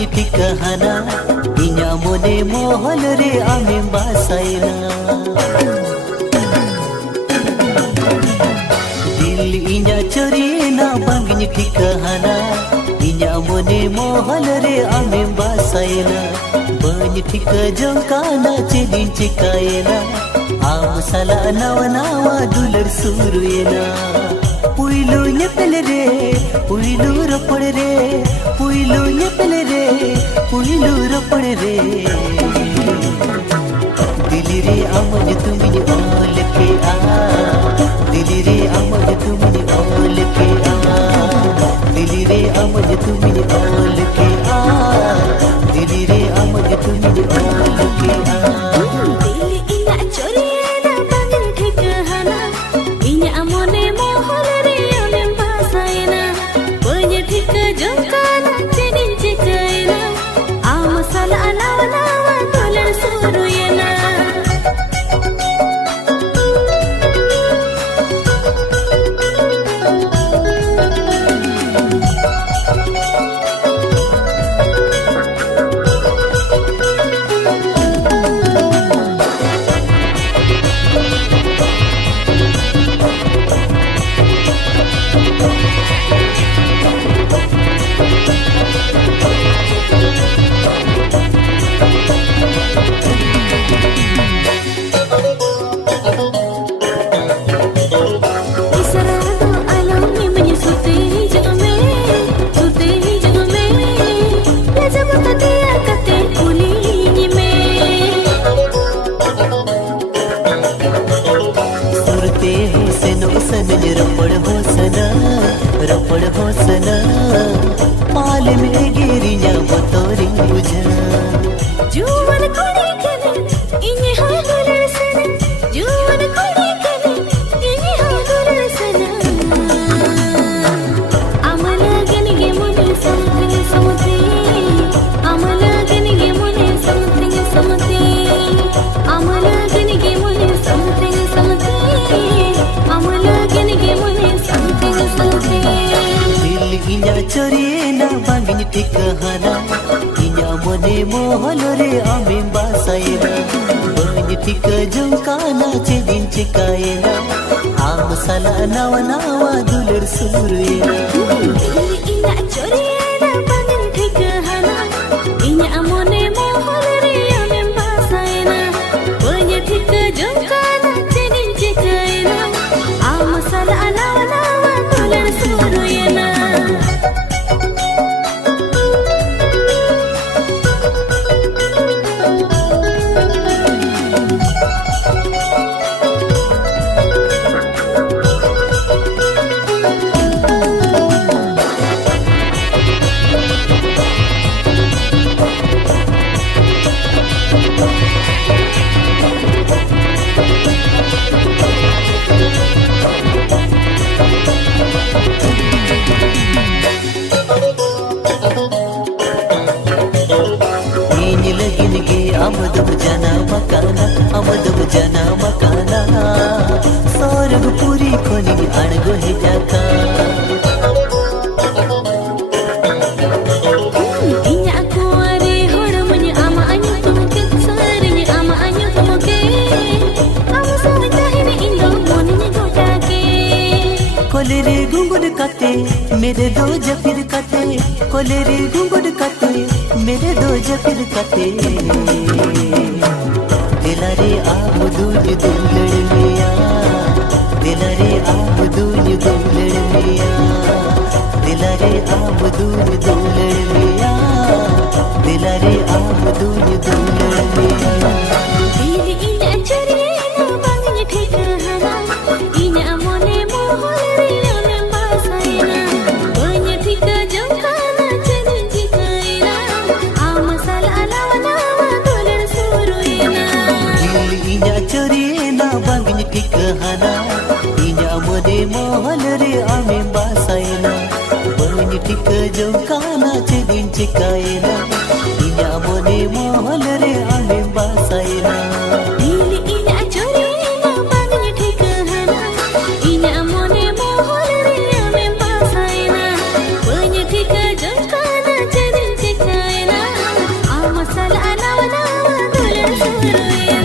bangin tikahana inya mone mohol re amem basaina dil inya chorina bangin tikahana inya mone mohol re amem basaina bani tika jongkana chedin chikaina am sala nawa nawa dular suruyena puilu nyepel re puilu ropod re puilu nyepel re puilu ropod re dili re amaj tumini ol ke aa dili re amaj tumini ol ke aa dili re amaj tumini ol ke aa dili re amaj tumini ol ke aa रपड़ होसना पाल में गिरिया बतोरी बुझा जुवन कोड़ी कने इने हागुलर सना जुवन कोड़ी कने इने हागुलर सना अमला गनगे मुने समथिंग समथि अमला गनगे मुने समथिंग समथि अमला गनगे मुने समथिंग समथि अमला गनगे मुने something समथि इnya chorina bangin tikahana inya mone mohol re amem basaina bani tika jongkana chedin chikaina am sala nawa nawa dular suruyena inya chorina bangin tikahana inya mone mohol re amem basaina bani tika jongkana chedin chikaina am sala nawa nawa dular suruyena अमदम जना मकाना सौरभ पूरी कोनी अणगो है जाका इnya कुआरे होड़मन आमा अन्यु तुमके सारनी आमा अन्यु तुमके आम सोचाहिने इंदो मोनिने गोटाके कोलेरे गुंगुड कते मेरे दो जफिर कते कोलेरे गुंगुड कते मेरे दो जफिर कते दिलारे आप दूज दुलड़ मिया दिलारे आप दूज दुलड़ मिया दिलारे आप दूज दुलड़ मिया दिलारे आप दूज दुलड़ मिया दिल इना चोरिना बंगन ठिकाना इना मोने मोहल रे आमें बासाइना बन ठिका जंखाना चेदिन चिकाइना आम सला नावा नावा दुलर सुरुइना inya chorina bangin tikahana inya mone mohol re amem basaina bani tika jongkana chedin chikaina inya mone mohol re amem basaina दिल इना चोरिना बंगन ठिकाना इना मोने मोहल रे आमें बासाइना बन ठिका जंखाना चेदिन चिकाइना ᱵᱩᱨᱩᱭᱟ